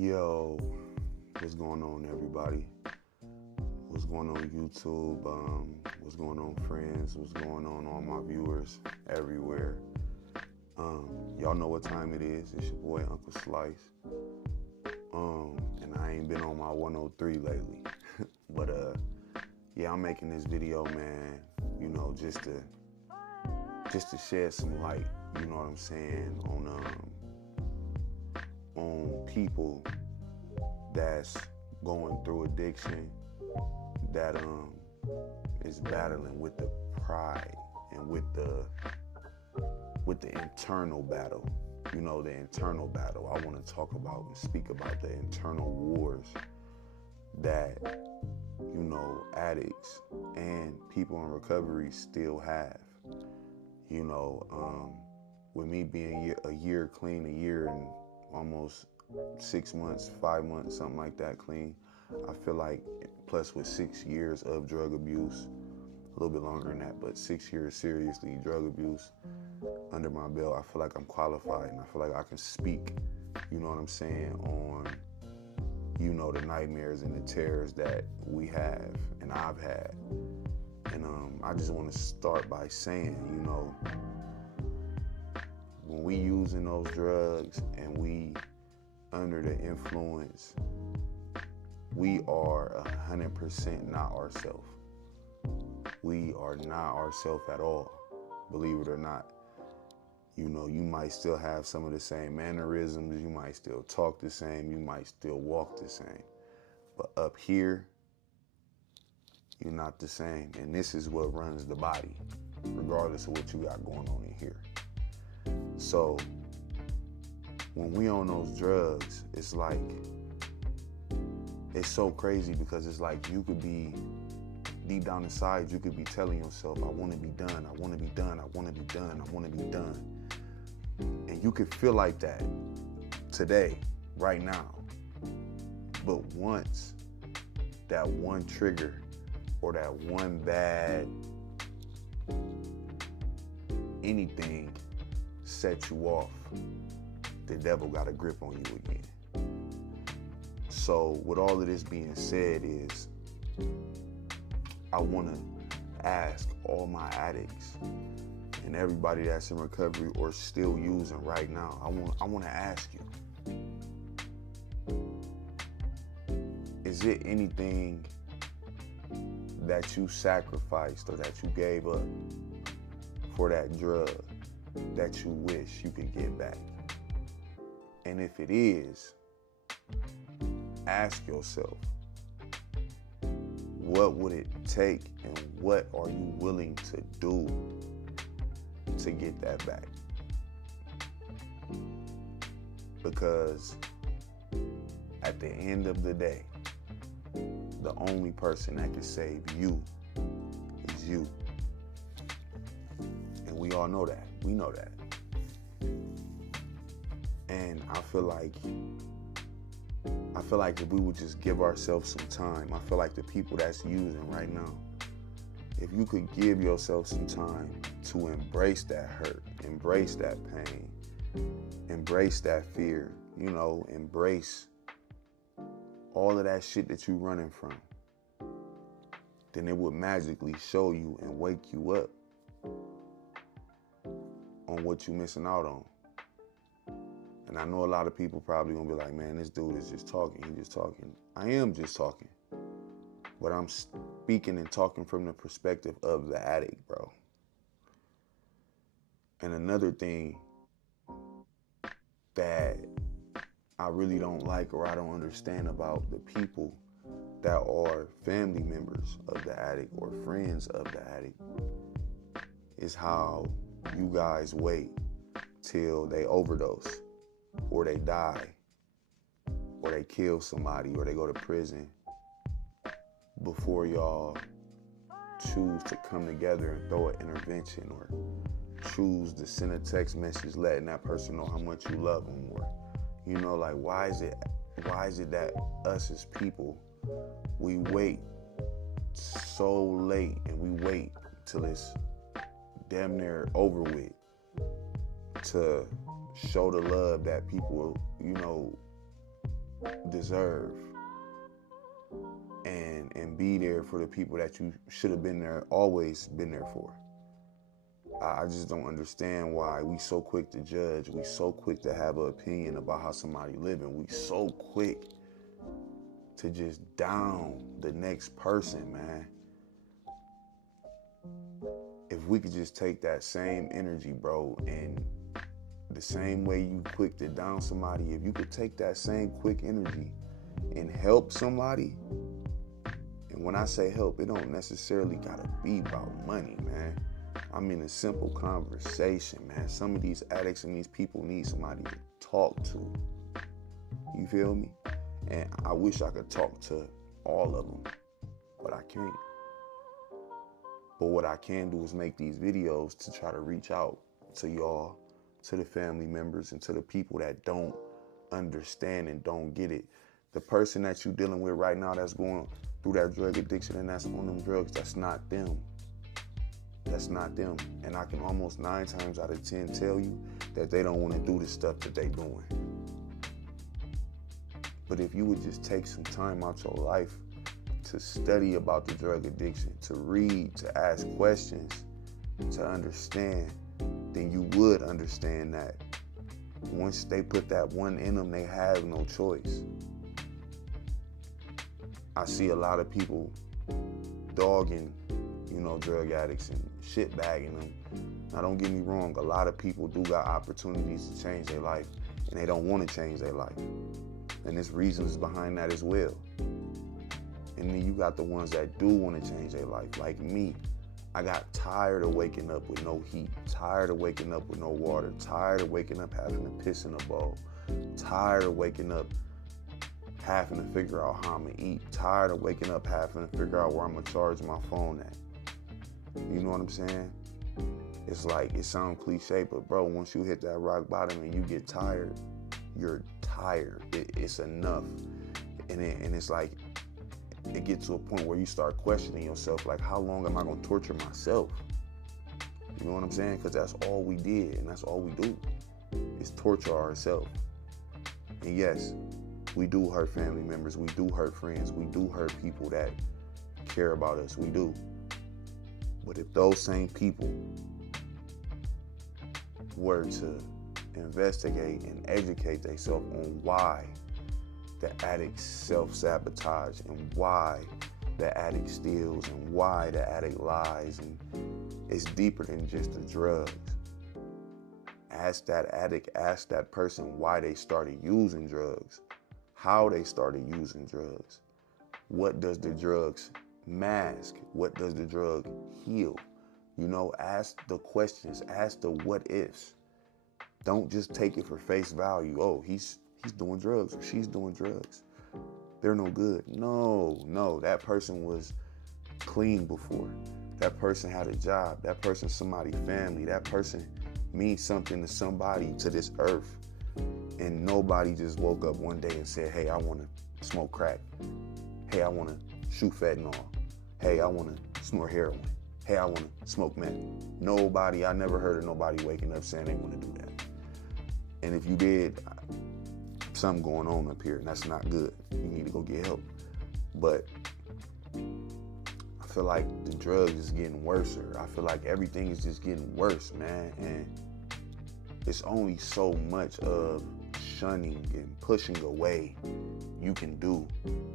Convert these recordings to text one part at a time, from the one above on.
Yo, what's going on, everybody? What's going on, YouTube? What's going on, friends? What's going on, all my viewers everywhere? Y'all know what time it is. It's your boy, Uncle Slice. And I ain't been on my 103 lately. But, yeah, I'm making this video, man, you know, just to shed some light, you know what I'm saying, on people that's going through addiction, that is battling with the pride and with the internal battle. You know, the internal battle. I want to talk about and speak about the internal wars that, you know, addicts and people in recovery still have. You know, with me being a year clean, a year and almost 6 months, 5 months, something like that clean, I feel like, plus with 6 years of drug abuse, a little bit longer than that, but 6 years seriously drug abuse under my belt, I feel like I'm qualified, and I feel like I can speak, you know what I'm saying, on, you know, the nightmares and the terrors that we have and I've had. And I just want to start by saying, you know, when we using those drugs and we under the influence, we are 100% not ourselves. We are not ourselves at all, believe it or not. You know, you might still have some of the same mannerisms, you might still talk the same, you might still walk the same. But up here, you're not the same. And this is what runs the body, regardless of what you got going on in here. So when we on those drugs, it's like, it's so crazy because it's like you could be, deep down inside, you could be telling yourself, I want to be done, I want to be done, I want to be done, I want to be done. And you could feel like that today, right now. But once that one trigger or that one bad anything sets you off, the devil got a grip on you again. So with all of this being said is, I want to ask all my addicts and everybody that's in recovery or still using right now, I want to ask you, is it anything that you sacrificed or that you gave up for that drug that you wish you could get back? And if it is, ask yourself, what would it take and what are you willing to do to get that back? Because at the end of the day, the only person that can save you is you. And we all know that. We know that. And I feel like if we would just give ourselves some time, I feel like the people that's using right now, if you could give yourself some time to embrace that hurt, embrace that pain, embrace that fear, you know, embrace all of that shit that you're running from, then it would magically show you and wake you up on what you're missing out on. And I know a lot of people probably gonna be like, man, this dude is just talking, he's just talking. I am just talking, but I'm speaking and talking from the perspective of the addict, bro. And another thing that I really don't like or I don't understand about the people that are family members of the addict or friends of the addict is how you guys wait till they overdose or they die or they kill somebody or they go to prison before y'all choose to come together and throw an intervention or choose to send a text message letting that person know how much you love them, or, you know, like, why is it that us as people, we wait so late and we wait till it's damn near over with to show the love that people, you know, deserve, and be there for the people that you should have been there, always been there for. I just don't understand why we so quick to judge. We so quick to have an opinion about how somebody living. We so quick to just down the next person, man. If we could just take that same energy, bro, and the same way you quick to down somebody, if you could take that same quick energy and help somebody, and when I say help, it don't necessarily gotta be about money, man. I mean a simple conversation, man. Some of these addicts and these people need somebody to talk to. You feel me? And I wish I could talk to all of them, but I can't. But what I can do is make these videos to try to reach out to y'all, to the family members, and to the people that don't understand and don't get it. The person that you're dealing with right now that's going through that drug addiction and that's on them drugs, that's not them. That's not them. And I can almost 9 times out of 10 tell you that they don't want to do the stuff that they doing. But if you would just take some time out your life to study about the drug addiction, to read, to ask questions, to understand, then you would understand that once they put that one in them, they have no choice. I see a lot of people dogging, drug addicts and shit bagging them. Now, don't get me wrong, a lot of people do got opportunities to change their life, and they don't want to change their life. And there's reasons behind that as well. And then you got the ones that do want to change their life, like me. I got tired of waking up with no heat, tired of waking up with no water, tired of waking up having to piss in a bowl, tired of waking up having to figure out how I'm going to eat, tired of waking up having to figure out where I'm going to charge my phone at. You know what I'm saying? It's like, it sounds cliche, but bro, once you hit that rock bottom and you get tired, you're tired. It's enough. And it's like, it gets to a point where you start questioning yourself, like, how long am I going to torture myself? You know what I'm saying? Because that's all we did, and that's all we do, is torture ourselves. And yes, we do hurt family members, we do hurt friends, we do hurt people that care about us, we do. But if those same people were to investigate and educate themselves on why the addict self-sabotage and why the addict steals and why the addict lies, and it's deeper than just the drugs. Ask that addict, ask that person why they started using drugs, how they started using drugs. What does the drugs mask? What does the drug heal? Ask the questions, ask the what ifs. Don't just take it for face value. Oh, he's doing drugs or she's doing drugs. They're no good. No, that person was clean before. That person had a job. That person's somebody's family. That person means something to somebody, to this earth. And nobody just woke up one day and said, hey, I want to smoke crack. Hey, I want to shoot fentanyl. Hey, I want to snort heroin. Hey, I want to smoke meth. Nobody, I never heard of nobody waking up saying they want to do that. And if you did, something going on up here, and that's not good. You need to go get help. But I feel like the drugs is getting worse. I feel like everything is just getting worse, man. And it's only so much of shunning and pushing away you can do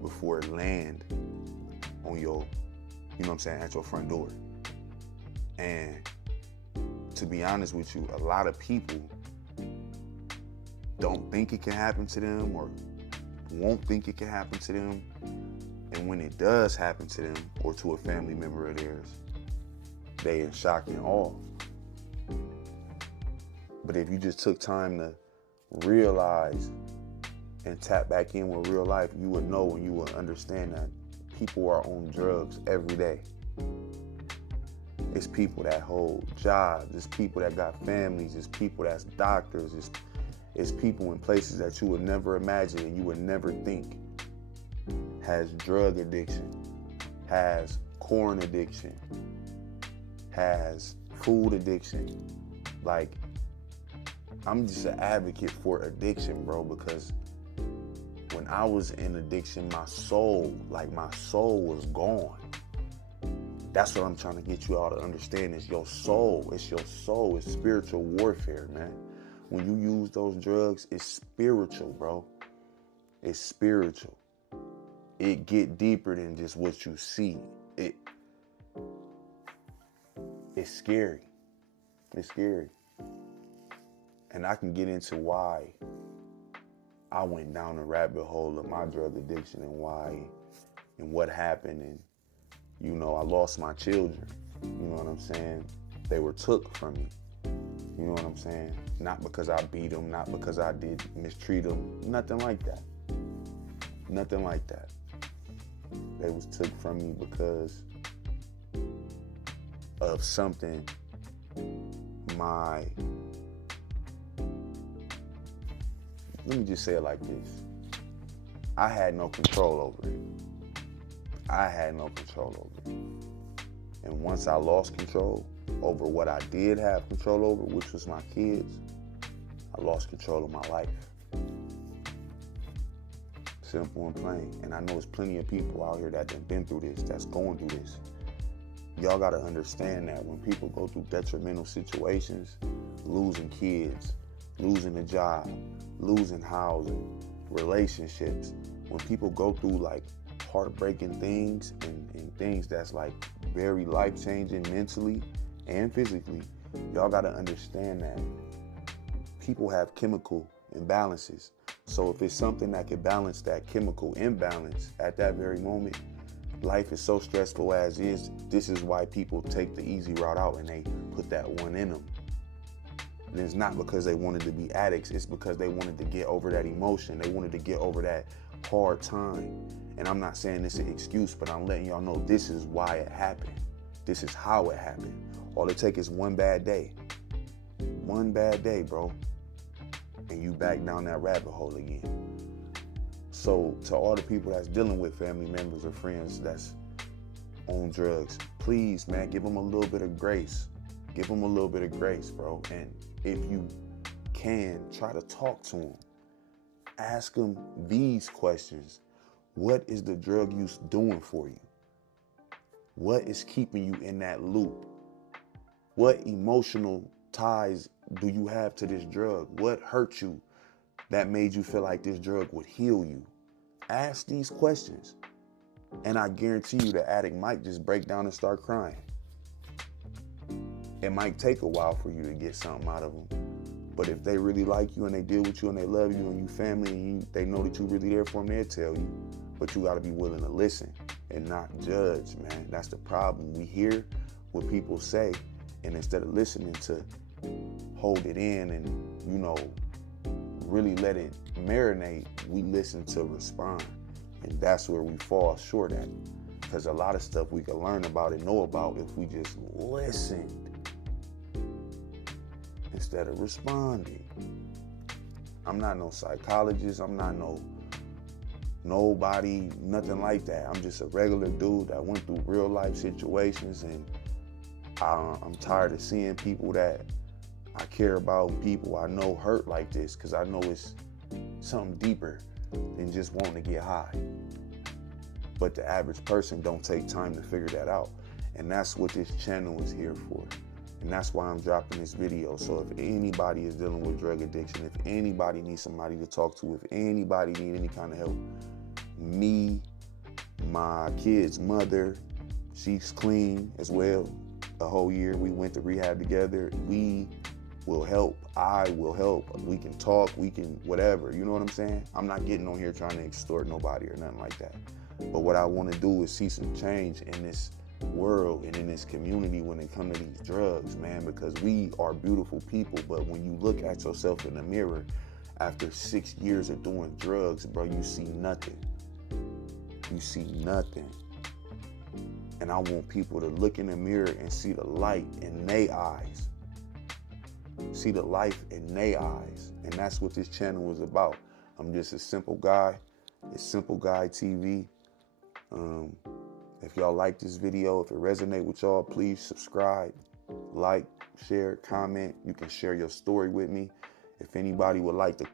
before it land on your, at your front door. And to be honest with you, a lot of people don't think it can happen to them or won't think it can happen to them. And when it does happen to them or to a family member of theirs, they in shock and awe. But if you just took time to realize and tap back in with real life, you would know and you would understand that people are on drugs every day. It's people that hold jobs, it's people that got families, it's people that's doctors, it's people in places that you would never imagine and you would never think has drug addiction, has corn addiction, has food addiction. Like, I'm just an advocate for addiction, bro, because when I was in addiction, my soul was gone. That's what I'm trying to get you all to understand is your soul. It's your soul. It's spiritual warfare, man. When you use those drugs, it's spiritual, bro. It's spiritual. It get deeper than just what you see. It's scary. It's scary. And I can get into why I went down the rabbit hole of my drug addiction and why and what happened. And, you know, I lost my children. You know what I'm saying? They were took from me. You know what I'm saying? Not because I beat them, not because I did mistreat them, nothing like that. Nothing like that. They was took from me because of something let me just say it like this. I had no control over it. I had no control over it. And once I lost control over what I did have control over, which was my kids, I lost control of my life. Simple and plain. And I know there's plenty of people out here that have been through this, that's going through this. Y'all gotta understand that when people go through detrimental situations, losing kids, losing a job, losing housing, relationships, when people go through like heartbreaking things and things that's like very life-changing mentally and physically, y'all gotta understand that people have chemical imbalances. So if it's something that can balance that chemical imbalance at that very moment, life is so stressful as is. This is why people take the easy route out and they put that one in them. And it's not because they wanted to be addicts. It's because they wanted to get over that emotion. They wanted to get over that hard time. And I'm not saying it's an excuse, but I'm letting y'all know this is why it happened. This is how it happened. All it takes is one bad day. One bad day, bro. And you back down that rabbit hole again. So to all the people that's dealing with family members or friends that's on drugs, please, man, give them a little bit of grace. Give them a little bit of grace, bro. And if you can, try to talk to them. Ask them these questions. What is the drug use doing for you? What is keeping you in that loop? What emotional ties do you have to this drug? What hurt you that made you feel like this drug would heal you? Ask these questions. And I guarantee you the addict might just break down and start crying. It might take a while for you to get something out of them. But if they really like you and they deal with you and they love you and you family and they know that you're really there for them, they'll tell you. But you gotta be willing to listen and not judge, man. That's the problem. We hear what people say, and instead of listening to hold it in and, you know, really let it marinate, we listen to respond. And that's where we fall short at. Because a lot of stuff we can learn about and know about if we just listened instead of responding. I'm not no psychologist. I'm not nobody, nothing like that. I'm just a regular dude that went through real life situations, and I'm tired of seeing people that I care about, people I know hurt like this, because I know it's something deeper than just wanting to get high. But the average person don't take time to figure that out. And that's what this channel is here for. And that's why I'm dropping this video. So if anybody is dealing with drug addiction, if anybody needs somebody to talk to, if anybody need any kind of help, me, my kid's mother, she's clean as well. A whole year we went to rehab together. We will help. I will help. We can talk. We can whatever. You know what I'm saying? I'm not getting on here trying to extort nobody or nothing like that. But what I want to do is see some change in this world and in this community when it comes to these drugs, man, because we are beautiful people. But when you look at yourself in the mirror after 6 years of doing drugs, bro, you see nothing. You see nothing. And I want people to look in the mirror and see the light in their eyes. See the life in their eyes. And that's what this channel is about. I'm just a simple guy. It's Simple Guy TV. If y'all like this video, if it resonates with y'all, please subscribe, like, share, comment. You can share your story with me. If anybody would like to